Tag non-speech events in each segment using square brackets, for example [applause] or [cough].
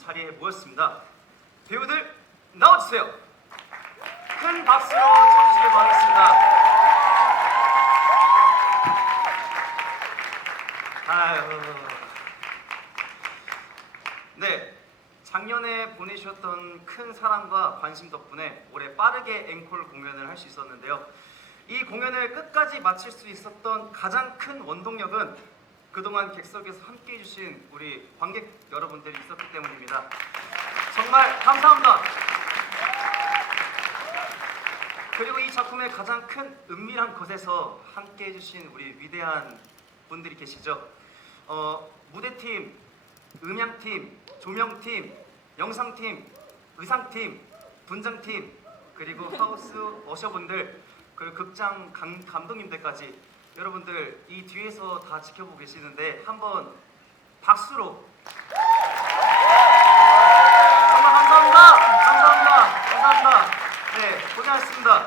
자리에 모였습니다. 배우들 나와주세요. 큰 박수로 쳐주시길 바라겠습니다. 아유. 네. 작년에 보내주셨던 큰 사랑과 관심 덕분에 올해 빠르게 앵콜 공연을 할 수 있었는데요. 이 공연을 끝까지 마칠 수 있었던 가장 큰 원동력은 그동안 객석에서 함께 해주신 우리 관객 여러분들이 있었기 때문입니다. 정말 감사합니다. 그리고 이 작품의 가장 큰 은밀한 곳에서 함께 해주신 우리 위대한 분들이 계시죠. 어, 무대팀, 음향팀, 조명팀, 영상팀, 의상팀, 분장팀, 그리고 하우스 어셔분들, 그리고 극장 감, 감독님들까지 여러분들 이 뒤에서 다 지켜보고 계시는데 한번 박수로 정말 감사합니다. 감사합니다. 감사합니다. 네, 고생하셨습니다.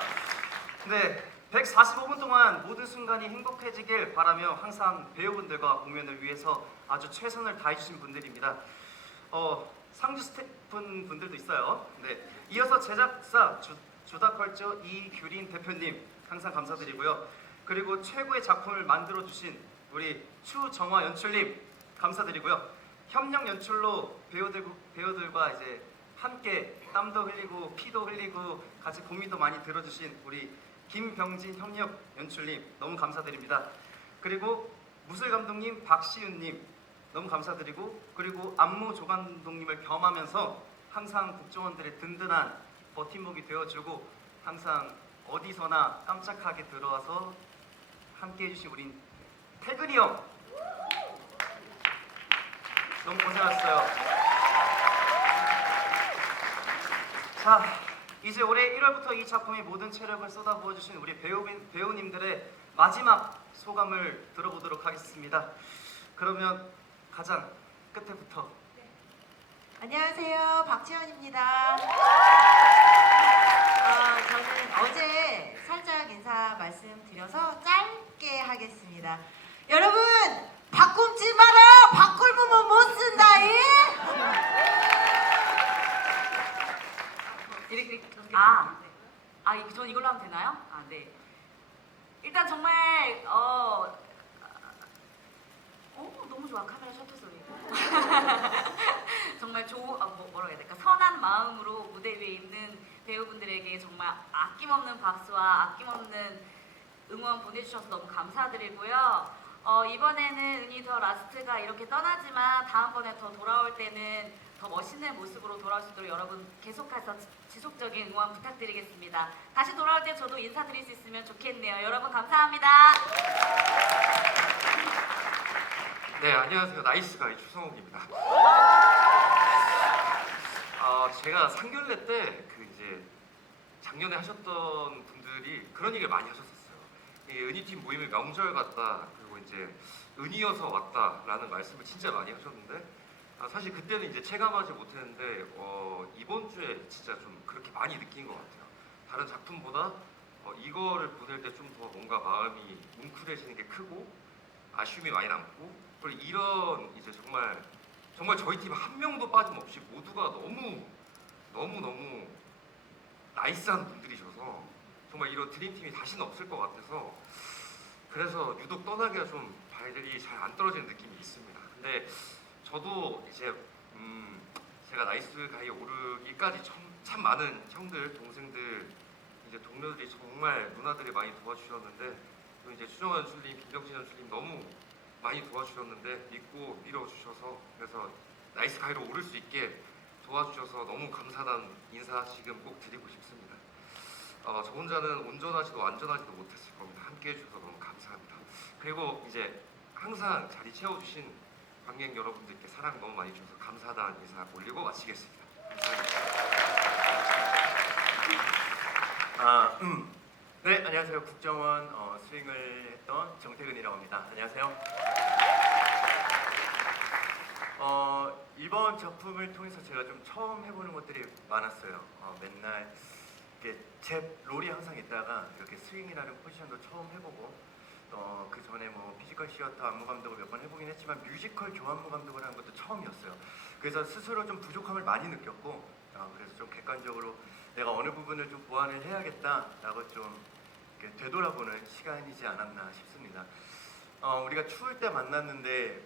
네, 145분 동안 모든 순간이 행복해지길 바라며 항상 배우분들과 공연을 위해서 아주 최선을 다해주신 분들입니다. 어, 상주 스태프 분들도 있어요. 네, 이어서 제작사 주, 주다컬처 이규린 대표님 항상 감사드리고요. 그리고 최고의 작품을 만들어 주신 우리 추정화 연출님 감사드리고요. 협력 연출로 배우들 배우들과 이제 함께 땀도 흘리고 피도 흘리고 같이 고민도 많이 들어주신 우리 김병진 협력 연출님 너무 감사드립니다. 그리고 무술 감독님 박시윤님 너무 감사드리고 그리고 안무 조 감독님을 겸하면서 항상 국정원들의 든든한 버팀목이 되어주고 항상 어디서나 깜짝하게 들어와서 함께 해주신 우리 태근이 형 너무 고생하셨어요. 자, 이제 올해 1월부터 이 작품의 모든 체력을 쏟아부어 주신 우리 배우 배우님들의 마지막 소감을 들어보도록 하겠습니다. 그러면 가장 끝에부터 안녕하세요. 박지원입니다. 어, 저는 어제 살짝 인사 말씀드려서 짧게 하겠습니다. 여러분, 바꿈지 마라! 바꿀 보면 못 쓴다 이! 이렇게 이렇게 아, 아, 이- 전 이걸로 하면 되나요? 아, 네. 일단 정말 어, 어 너무 좋아 카메라 셔터 소리. [laughs] 정말 조, 아, 뭐, 뭐라고 해야 될까 선한 마음으로 무대 위에 있는 배우분들에게 정말 아낌없는 박수와 아낌없는 응원 보내주셔서 너무 감사드리고요. 어, 이번에는 은희 더 라스트가 이렇게 떠나지만 다음번에 더 돌아올 때는 더 멋있는 모습으로 돌아올 수 있도록 여러분 계속해서 지- 지속적인 응원 부탁드리겠습니다. 다시 돌아올 때 저도 인사드릴 수 있으면 좋겠네요. 여러분 감사합니다. 네, 안녕하세요. 나이스가이 추성욱입니다. 아, 제가 상견례 때 그 이제 작년에 하셨던 분들이 그런 얘기를 많이 하셨었어요. 이 은희팀 모임이 명절 같다. 그리고 이제 은희여서 왔다라는 말씀을 진짜 많이 하셨는데 아, 사실 그때는 이제 체감하지 못했는데 어, 이번 주에 진짜 좀 그렇게 많이 느낀 것 같아요. 다른 작품보다 어, 이거를 보낼 때 좀 더 뭔가 마음이 뭉클해지는 게 크고 아쉬움이 많이 남고 그리고 이런 이제 정말 정말 저희 팀 한 명도 빠짐없이 모두가 너무 너무 너무 나이스한 분들이셔서 정말 이런 드림팀이 다시는 없을 것 같아서 그래서 유독 떠나기가 좀 발들이 잘 안 떨어지는 느낌이 있습니다. 근데 저도 이제 음 제가 나이스 가이에 오르기까지 참, 참 많은 형들 동생들 이제 동료들이 정말 누나들이 많이 도와주셨는데 또 이제 수정원 연출님, 김병진 연출님 너무 많이 도와주셨는데 믿고 밀어주셔서 그래서 나이스 가이로 오를 수 있게 도와주셔서 너무 감사한 인사 지금 꼭 드리고 싶습니다. 어, 저 혼자는 온전하지도 안전하지도 못했을 겁니다. 함께 해주셔서 너무 감사합니다. 그리고 이제 항상 자리 채워주신 관객 여러분들께 사랑 너무 많이 주셔서 감사하다는 인사 올리고 마치겠습니다. 아, 음. 네, 안녕하세요. 국정원 어, 스윙을 했던 정태근이라고 합니다. 안녕하세요. 어, 이번 작품을 통해서 제가 좀 처음 해보는 것들이 많았어요. 어, 맨날 이렇게 제 롤이 항상 있다가 이렇게 스윙이라는 포지션도 처음 해보고 어, 그 전에 뭐 피지컬 시어터 안무 감독을 몇 번 해보긴 했지만 뮤지컬 조안무 감독을 하는 것도 처음이었어요. 그래서 스스로 좀 부족함을 많이 느꼈고 어, 그래서 좀 객관적으로 내가 어느 부분을 좀 보완을 해야겠다라고 좀 이렇게 되돌아보는 시간이지 않았나 싶습니다. 어, 우리가 추울 때 만났는데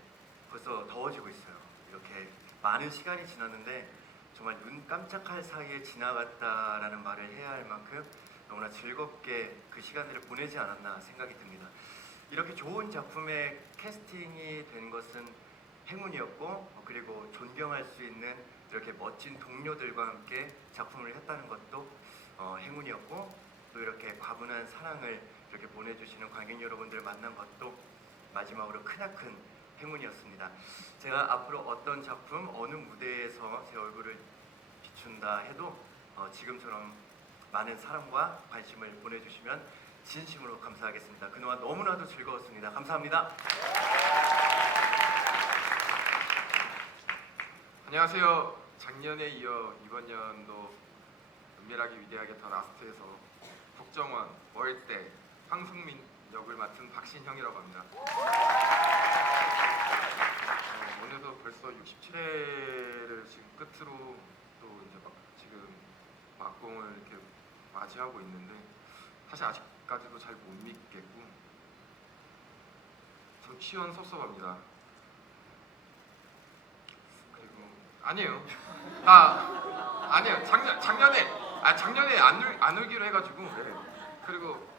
벌써 더워지고 있어요. 이렇게 많은 시간이 지났는데 정말 눈 깜짝할 사이에 지나갔다라는 말을 해야 할 만큼 너무나 즐겁게 그 시간들을 보내지 않았나 생각이 듭니다. 이렇게 좋은 작품에 캐스팅이 된 것은 행운이었고 어, 그리고 존경할 수 있는 이렇게 멋진 동료들과 함께 작품을 했다는 것도 어, 행운이었고 또 이렇게 과분한 사랑을 이렇게 보내주시는 관객 여러분들 만난 것도 마지막으로 크나큰 행운이었습니다. 제가 앞으로 어떤 작품 어느 무대에서 제 얼굴을 비춘다 해도 어, 지금처럼 많은 사랑과 관심을 보내주시면 진심으로 감사하겠습니다. 그동안 너무나도 즐거웠습니다. 감사합니다. 안녕하세요. 작년에 이어 이번 연도 은밀하게 위대하게 더 라스트에서 국정원 월대 황승민 역을 맡은 박신형이라고 합니다. 어, 오늘도 벌써 67회를 지금 끝으로 또 이제 막 지금 막공을 이렇게 맞이하고 있는데 사실 아직까지도 잘 못 믿겠고 참 시원 섭섭합니다. 그리고 아니에요. 나 아니에요. 작년 작년에 아 작년에 안, 울, 안 울기로 해가지고 네. 그리고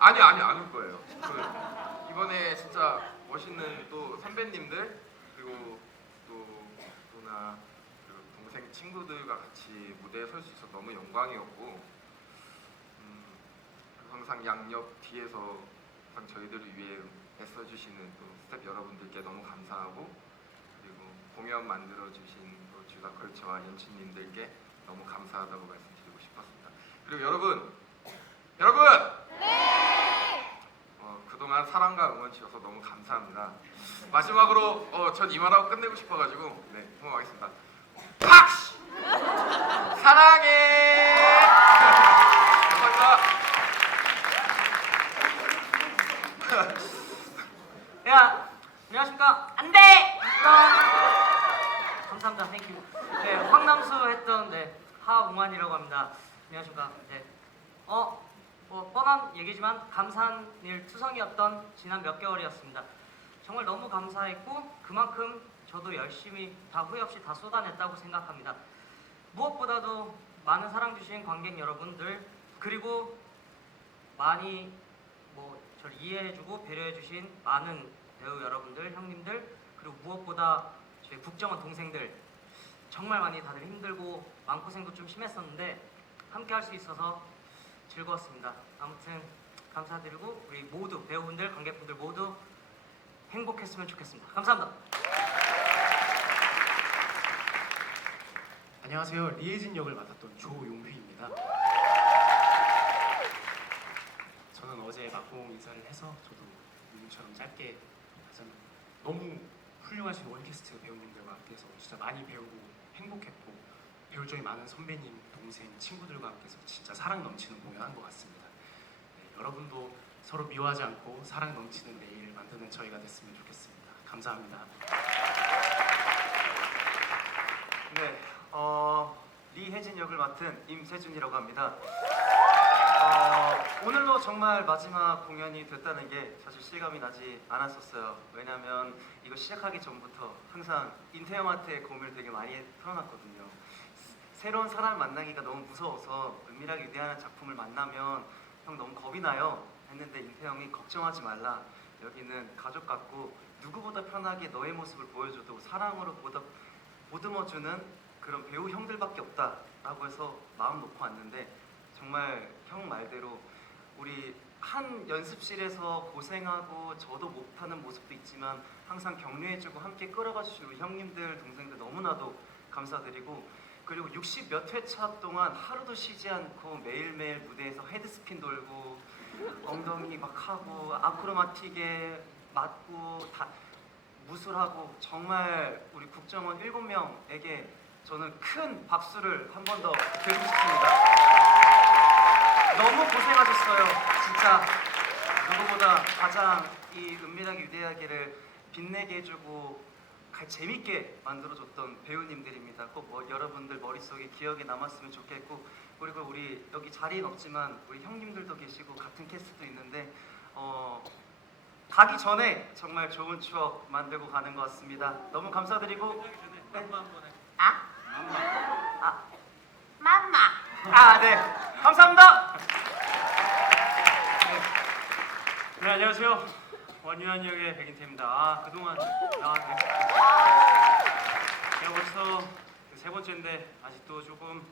아니 아니 안울 거예요. 그, 이번에 진짜 멋있는 또 선배님들 그리고 또 누나 그리고 동생 친구들과 같이 무대에 설 수 있어 서 너무 영광이었고 음, 항상 양옆 뒤에서 항상 저희들을 위해 애써주시는 또 스태프 여러분들께 너무 감사하고 그리고 공연 만들어 주신 또 주다 걸처와 연출님들께 너무 감사하다고 말씀드리고 싶었습니다. 그리고 여러분, 여러분, 어, 그동안 사랑과 응원 주셔서 너무 감사합니다. 마지막으로 어, 전 이 말하고 끝내고 싶어가지고 네, 응원하겠습니다. 팍! 사랑해. 감사합니다. 야, 안녕하십니까? 안 돼! 감사합니다. 땡큐. 네, 황남수 했던 네, 하웅환이라고 합니다. 안녕하십니까? 네. 어, 뭐 뻔한 얘기지만 감사한 일 투성이었던 지난 몇 개월이었습니다. 정말 너무 감사했고 그만큼 저도 열심히 다 후회 없이 다 쏟아냈다고 생각합니다. 무엇보다도 많은 사랑 주신 관객 여러분들 그리고 많이 뭐 저를 이해해주고 배려해주신 많은 배우 여러분들, 형님들 그리고 무엇보다 저희 국정원 동생들 정말 많이 다들 힘들고 마음고생도 좀 심했었는데 함께 할 수 있어서 즐거웠습니다. 아무튼 감사드리고 우리 모두 배우분들, 관객분들 모두 행복했으면 좋겠습니다. 감사합니다. 안녕하세요. 리에진 역을 맡았던 조용휘입니다. 저는 어제 막공 인사를 해서 저도 누님처럼 짧게 하자면 너무 훌륭하신 원캐스트 배우님들과 함께해서 진짜 많이 배우고 행복했고 배울 점이 많은 선배님, 동생, 친구들과 함께해서 진짜 사랑 넘치는 공연한 것 같습니다. 네, 여러분도 서로 미워하지 않고 사랑 넘치는 내일 만드는 저희가 됐으면 좋겠습니다. 감사합니다. 네, 어, 리혜진 역을 맡은 임세준이라고 합니다. 어, 오늘로 정말 마지막 공연이 됐다는 게 사실 실감이 나지 않았었어요. 왜냐면 이거 시작하기 전부터 항상 인태 형한테 고민을 되게 많이 털어놨거든요. 새로운 사람 만나기가 너무 무서워서 은밀하게 위대한 작품을 만나면 형 너무 겁이 나요. 했는데 인태 형이 걱정하지 말라. 여기는 가족 같고 누구보다 편하게 너의 모습을 보여줘도 사랑으로 보다 보듬어주는 그런 배우 형들밖에 없다라고 해서 마음 놓고 왔는데 정말 형 말대로 우리 한 연습실에서 고생하고 저도 못하는 모습도 있지만 항상 격려해주고 함께 끌어가 주신 우리 형님들 동생들 너무나도 감사드리고 그리고 60 몇 회차 동안 하루도 쉬지 않고 매일매일 무대에서 헤드스핀 돌고 엉덩이 막 하고 아크로마틱에 맞고 다 무술하고 정말 우리 국정원 7명에게 저는 큰 박수를 한 번 더 드리고 싶습니다. 너무 고생하셨어요. 진짜 누구보다 가장 이 은밀하게 위대하게를 빛내게 해주고 가- 재밌게 만들어줬던 배우님들입니다. 꼭 뭐, 여러분들 머릿속에 기억에 남았으면 좋겠고 그리고 우리 여기 자리는 없지만 우리 형님들도 계시고 같은 캐스트도 있는데 어, 가기 전에 정말 좋은 추억 만들고 가는 것 같습니다. 너무 감사드리고 네. 아? 아. 맘마. 아, 네. 감사합니다. 네 안녕하세요 원유한 역의 백인태입니다. 아 그동안 아 네. 제가 벌써 그세 번째인데 아직도 조금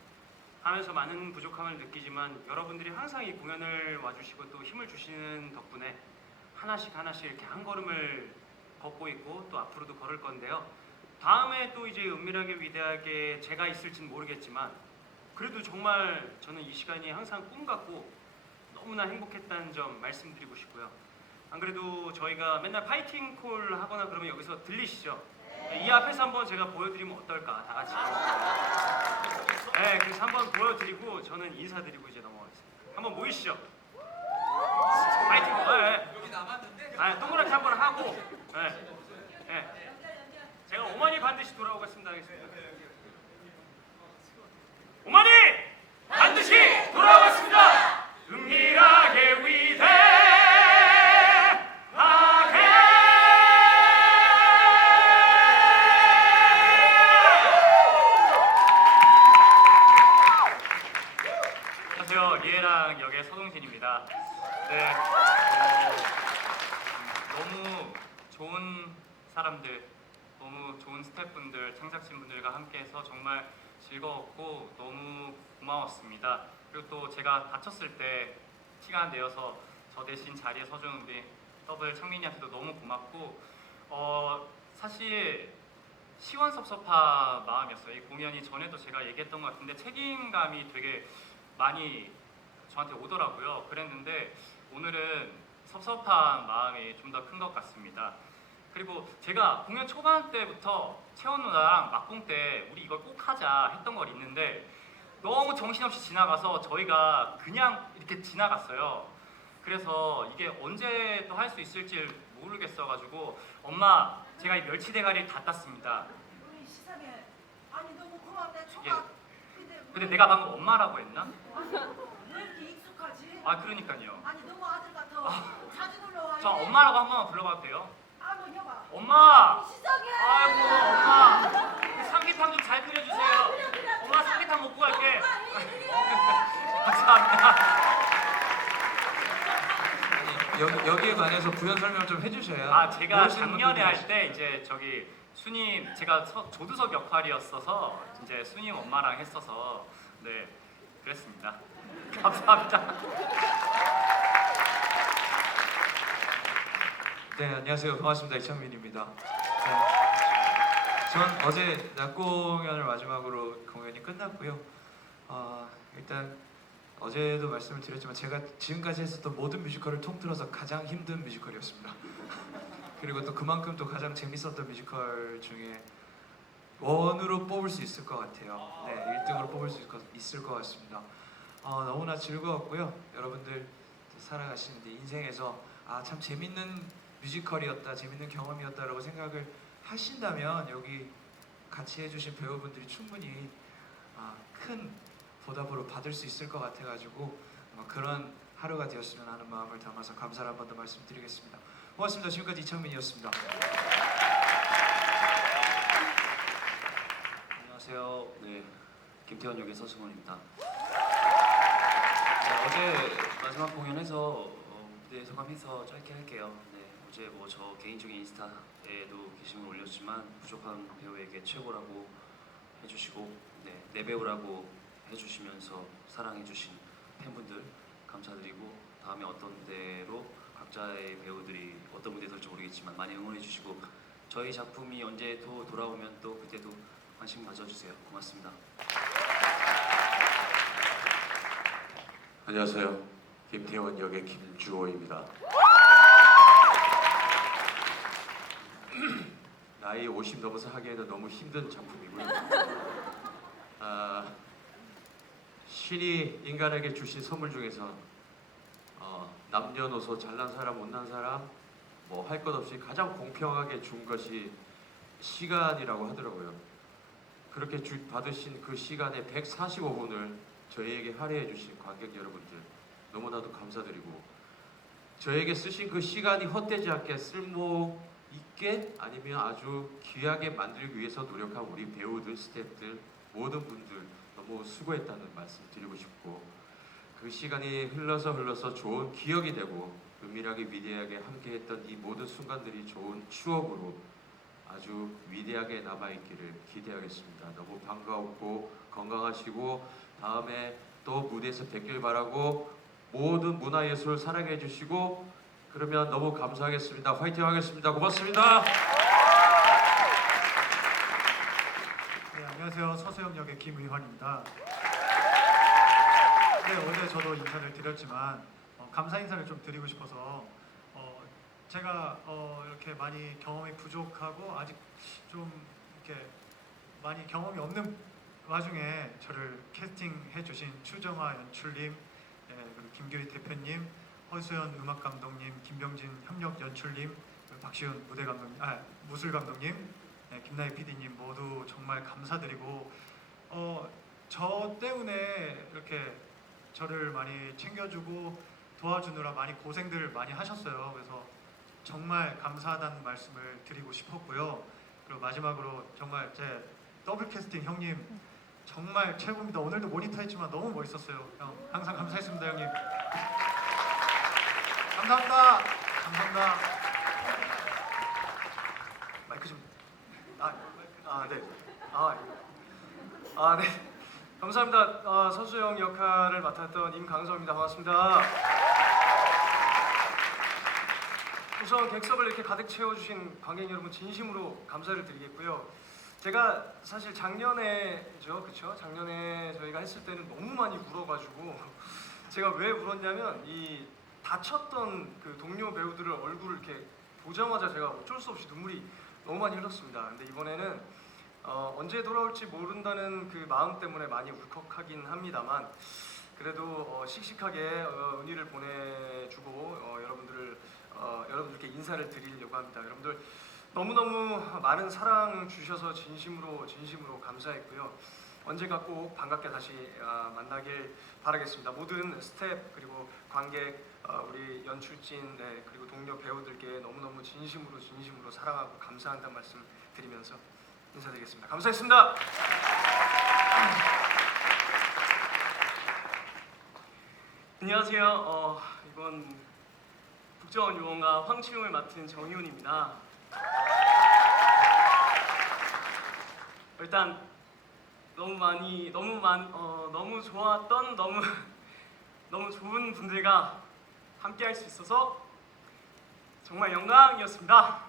하면서 많은 부족함을 느끼지만 여러분들이 항상 이 공연을 와주시고 또 힘을 주시는 덕분에 하나씩 하나씩 이렇게 한 걸음을 걷고 있고 또 앞으로도 걸을 건데요. 다음에 또 이제 은밀하게 위대하게 제가 있을지는 모르겠지만 그래도 정말 저는 이 시간이 항상 꿈 같고 너무나 행복했다는 점 말씀드리고 싶고요. 안 그래도 저희가 맨날 파이팅 콜 하거나 그러면 여기서 들리시죠? 이 앞에서 한번 제가 보여드리면 어떨까 다 같이. 네, 그래서 한번 보여드리고 저는 인사드리고 이제 넘어가겠습니다. 한번 모이시죠. 파이팅 콜. 네, 여기 남았는데. 아, 동그랗게 한번 하고. 네, 네. 제가 오만이 반드시 돌아오겠습니다. 하겠습니다. 오만이 반드시 더블 창민이한테도 너무 고맙고 어 사실 시원섭섭한 마음이었어요. 이 공연이 전에도 제가 얘기했던 것 같은데 책임감이 되게 많이 저한테 오더라고요. 그랬는데 오늘은 섭섭한 마음이 좀 더 큰 것 같습니다. 그리고 제가 공연 초반 때부터 채원 누나랑 막공 때 우리 이걸 꼭 하자 했던 걸 있는데 너무 정신없이 지나가서 저희가 그냥 이렇게 지나갔어요. 그래서 이게 언제 또 할 수 있을지 모르겠어가지고 엄마 제가 이 멸치 대가리를 다 땄습니다. 우리 시상에 아니 너무 고맙네 예. 초밥. 근데 근데 내가 방금 엄마라고 했나? [laughs] 왜 이렇게 익숙하지? 아 그러니까요. 아니 너무 아들 같아. 자주 놀러 와. 저 엄마라고 한 번만 불러봐도 돼요? 한번 해봐. 엄마! 시상해. 아이고 엄마 그 삼계탕 좀 잘 끓여주세요 엄마 삼계탕 먹고 갈게 [laughs] 감사합니다 여기, 여기에 관해서 부연 설명 좀 해주셔야 아 제가 모르시는 작년에 분들이 할 때 이제 저기 수님 제가 서- 조두석 역할이었어서 이제 수님 엄마랑 했어서 네 그랬습니다. [laughs] 감사합니다. 네 안녕하세요. 반갑습니다. 이창민입니다. 네. 전 어제 낮 공연을 마지막으로 공연이 끝났고요. 어, 일단 어제도 말씀을 드렸지만 제가 지금까지 했었던 모든 뮤지컬을 통틀어서 가장 힘든 뮤지컬이었습니다. [laughs] 그리고 또 그만큼 또 가장 재밌었던 뮤지컬 중에 원으로 뽑을 수 있을 것 같아요. 네 1등으로 뽑을 수 있을 것- 같습니다. 어, 너무나 즐거웠고요. 여러분들 살아가시는데 인생에서 아 참 재밌는 뮤지컬이었다 재밌는 경험이었다라고 생각을 하신다면 여기 같이 해주신 배우분들이 충분히 아, 큰 보답으로 받을 수 있을 것 같아가지고 아마 그런 하루가 되었으면 하는 마음을 담아서 감사를 한 번 더 말씀드리겠습니다 고맙습니다 지금까지 이창민이었습니다 안녕하세요. 네, 김태원 역의 서승원입니다. 네, 어제 마지막 공연에서 어, 무대 소감해서 짧게 할게요. 네, 어제 뭐 저 개인적인 인스타에도 게시물 올렸지만 부족한 배우에게 최고라고 해주시고 네, 내 배우라고 해주시면서 사랑해주신 팬분들 감사드리고 다음에 어떤 무대로 각자의 배우들이 어떤 무대 설지 모르겠지만 많이 응원해주시고 저희 작품이 언제 또 돌아오면 또 그때도 관심 가져주세요. 고맙습니다. 안녕하세요. 김태원 역의 김주호입니다. [clears throat] 나이 50 넘어서 하기에는 너무 힘든 작품이고요. 아, 신이 인간에게 주신 선물 중에서 어, 남녀노소 잘난 사람 못난 사람 뭐 할 것 없이 가장 공평하게 준 것이 시간이라고 하더라고요. 그렇게 주, 받으신 그 시간의 145분을 저희에게 할애해 주신 관객 여러분들 너무나도 감사드리고 저에게 쓰신 그 시간이 헛되지 않게 쓸모 있게 아니면 아주 귀하게 만들기 위해서 노력한 우리 배우들, 스태프들 모든 분들 너무 수고했다는 말씀 드리고 싶고 그 시간이 흘러서 흘러서 좋은 기억이 되고 은밀하게 위대하게 함께했던 이 모든 순간들이 좋은 추억으로 아주 위대하게 남아있기를 기대하겠습니다. 너무 반가웠고 건강하시고 다음에 또 무대에서 뵙길 바라고 모든 문화예술 사랑해 주시고 그러면 너무 감사하겠습니다. 화이팅 하겠습니다. 고맙습니다. 네, 안녕하세요. 서수영 역의 김의환입니다. 네, 어제 저도 인사를 드렸지만 어, 감사 인사를 좀 드리고 싶어서 어, 제가 어, 이렇게 많이 경험이 부족하고 아직 좀 이렇게 많이 경험이 없는 와중에 저를 캐스팅해 주신 추정아 연출님, 예, 그리고 김규리 대표님, 허수연 음악 감독님, 김병진 협력 연출님, 박시훈 무대 감독님, 아 무술 감독님, 네, 김나희 PD님 모두 정말 감사드리고 어, 저 때문에 이렇게 저를 많이 챙겨주고 도와주느라 많이 고생들 많이 하셨어요. 그래서 정말 감사하다는 말씀을 드리고 싶었고요. 그리고 마지막으로 정말 제 더블 캐스팅 형님 정말 최고입니다. 오늘도 모니터 했지만 너무 멋있었어요. 형 항상 감사했습니다, 형님. 감사합니다. 감사합니다. 마이크 좀. 아, 아 네. 아, 아 네. 감사합니다. 아, 서수영 역할을 맡았던 임강서입니다. 반갑습니다. 우선 객석을 이렇게 가득 채워주신 관객 여러분 진심으로 감사를 드리겠고요. 제가 사실 작년에죠, 그렇죠? 작년에 저희가 했을 때는 너무 많이 울어가지고 [laughs] 제가 왜 울었냐면 이 다쳤던 그 동료 배우들을 얼굴을 이렇게 보자마자 제가 어쩔 수 없이 눈물이 너무 많이 흘렀습니다. 근데 이번에는 어, 언제 돌아올지 모른다는 그 마음 때문에 많이 울컥하긴 합니다만 그래도 어, 씩씩하게 어, 은희를 보내주고 어, 여러분들을 어, 여러분들께 인사를 드리려고 합니다. 여러분들 너무너무 많은 사랑 주셔서 진심으로 진심으로 감사했고요. 언젠가 꼭 반갑게 다시 아, 만나길 바라겠습니다. 모든 스태프 그리고 관객 어, 우리 연출진 네, 그리고 동료 배우들께 너무너무 진심으로 진심으로 사랑하고 감사한다는 말씀 드리면서 인사드리겠습니다. 감사했습니다. 안녕하세요. 어, 이번 국정원 요원과 황치용을 맡은 정희훈입니다. 일단 너무 많이 너무 많 어, 너무 좋았던 너무 [laughs] 너무 좋은 분들과 함께 할 수 있어서 정말 영광이었습니다.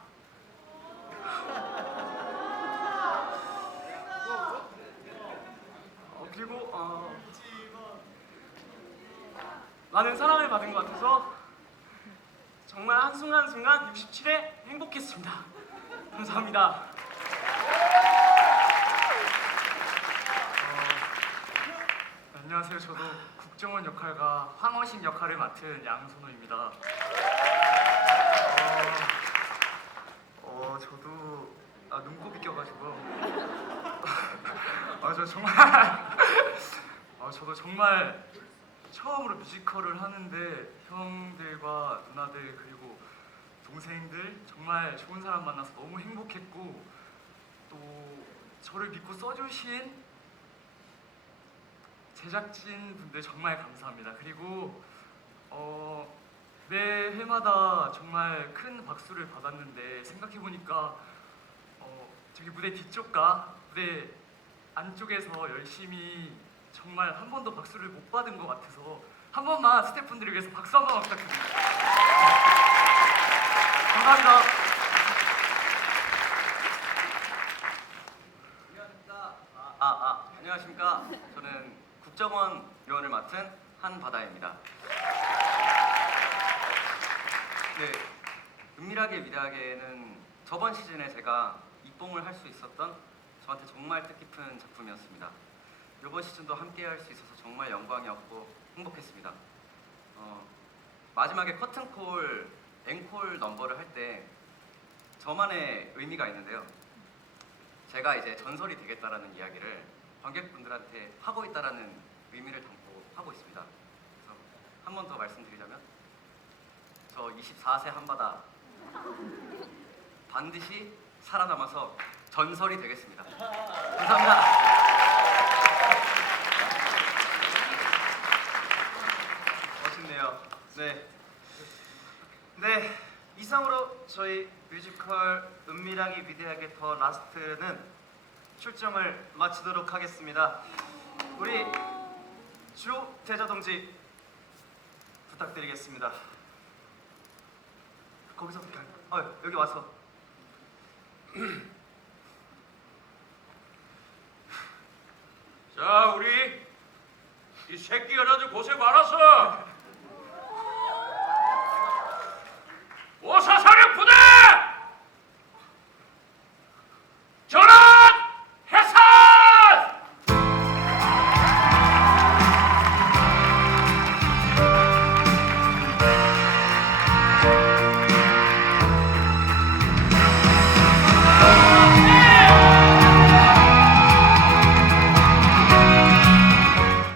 어, 그리고 어, 많은 사랑을 받은 것 같아서 정말 한순간순간 67회 행복했습니다. 감사합니다. 어, 안녕하세요. 저도 국정원 역할과 황호신 역할을 맡은 양선호입니다. 어, 어, 저도 아, 눈곱이 껴가지고 [laughs] 아, 저 정말 정말 처음으로 뮤지컬을 하는데 형들과 누나들 그리고 동생들 정말 좋은 사람 만나서 너무 행복했고 또 저를 믿고 써주신 제작진 분들 정말 감사합니다. 그리고 어, 매 회마다 정말 큰 박수를 받았는데 생각해 보니까 어, 저기 무대 뒤쪽과 무대 안쪽에서 열심히 정말 한 번도 박수를 못 받은 것 같아서 한 번만 스태프분들을 위해서 박수 한 번만 부탁드립니다. 감사합니다. 안녕하십니까. 아, 아, 아, 안녕하십니까. 저는 국정원 요원을 맡은 한바다입니다. 네, 은밀하게 위대하게는 저번 시즌에 제가 입봉을 할 수 있었던 저한테 정말 뜻깊은 작품이었습니다. 이번 시즌도 함께 할 수 있어서 정말 영광이었고 행복했습니다. 어, 마지막에 커튼콜 앵콜 넘버를 할 때 저만의 의미가 있는데요. 제가 이제 전설이 되겠다라는 이야기를 관객분들한테 하고 있다라는 의미를 담고 하고 있습니다. 그래서 한 번 더 말씀드리자면 저 24세 한바다 반드시 살아남아서 전설이 되겠습니다. 감사합니다. 멋있 네. 네. 이상으로 저희 뮤지컬 은밀하게 위대하게 더 라스트는 출정을 마치도록 하겠습니다. 우리 주 대자 동지 부탁드리겠습니다. 거기서 어떻게 할까요? 어, 여기 와서 자, 우리 이 새끼가 아주 고생 많았어. 오사사